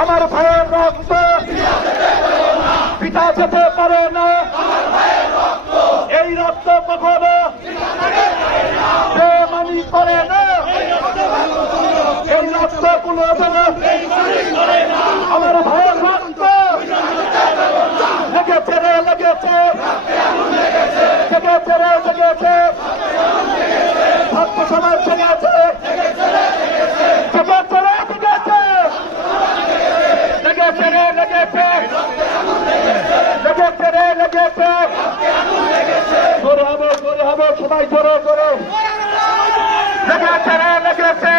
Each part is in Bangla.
আমার ভাইয়ের রক্ত পিতা যেতে পারে না, এই রক্ত কখনো বেমানি করে না, এই রক্ত কোনো আমার ভাইয়ের রক্ত লেগেছে রে লেগেছে লেগেছে রে লেগেছে ভক্ত সমাজ জেগেছে লেগেছে রে লেগেছে লেগেছে রে লেগেছে লেগেছে রে লেগেছে জোরে হবে সবাই জোরে জোরে লেগেছে রে লেগেছে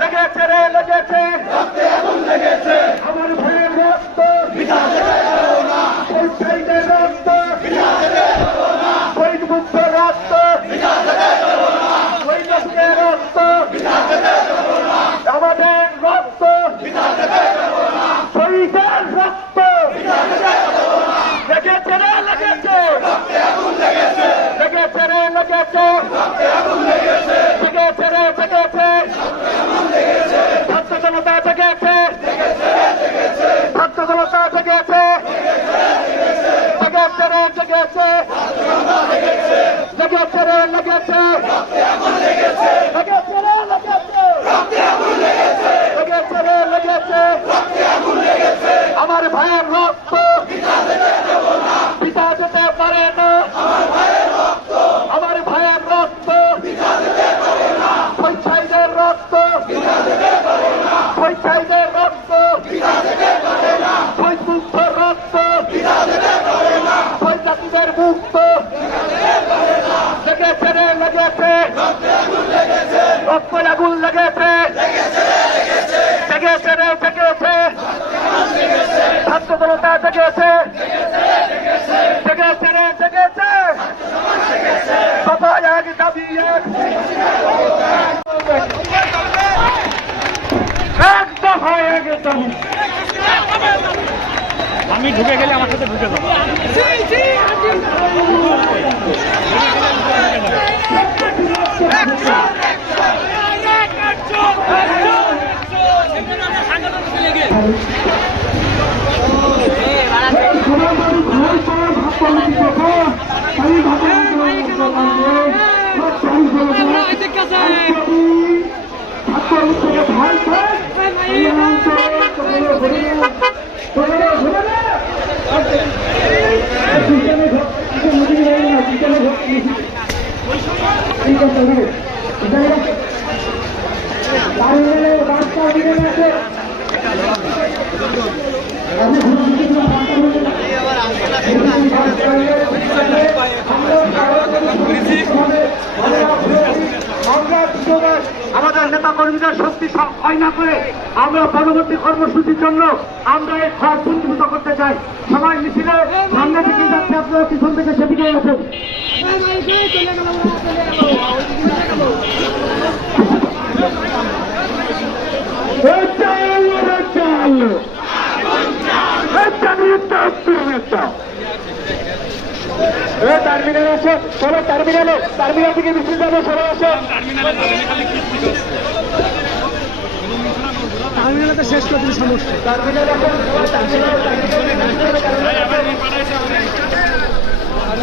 লেগেছে রে লেগেছে আমার ভাইয়ের রক্ত শহীদের রক্ত শহীদ মুক্তের রক্ত শহীদের রক্ত আমাদের রক্ত শহীদের রক্ত লেগেছে রে লেগেছে লেগেছে রে লেগেছে লেগেছে রে লেগেছে ছাত্র জনতা জেগেছে ছাত্র জনতা জেগেছে লেগেছে রে জেগেছে লেগেছে রে লেগেছে লেগেছে রে লেগেছে লেগেছে রে লেগেছে আমার ভাইয়ের রক্ত পিতা যেতে পারে না, আমার ভাইয়ের রক্ত শহীদের রক্ত শহীদের রক্ত শহীদ মুক্তর রক্ত শহীদ জাতিদের মুক্ত লেগেছে রে লেগেছে রক্ত আগুন লেগেছে জেগেছে রে জেগেছে ছাত্র জনতা জেগেছে জেগেছে রে জেগেছে সবাই আগে দাবি এক দফা আগে দাবি আমি ঢুকে গেলে আমার সাথে ঢুকে যাবো। আমাদের নেতা কর্মীদের শক্তি ক্ষয় না করে আমরা পরবর্তী কর্মসূচির জন্য আমরা এই ঘর পুঞ্জীভূত করতে চাই। সবাই মিছিলে সামনে থেকে যাচ্ছে, আপনারা পিছন থেকে সেদিকে আসেন। টার্মিনাল আছে, সবাই টার্মিনাল থেকে মিছিল যাবে, সবাই আসে। টার্মিনালটা শেষ করতে সমস্যা। টার্মিনাল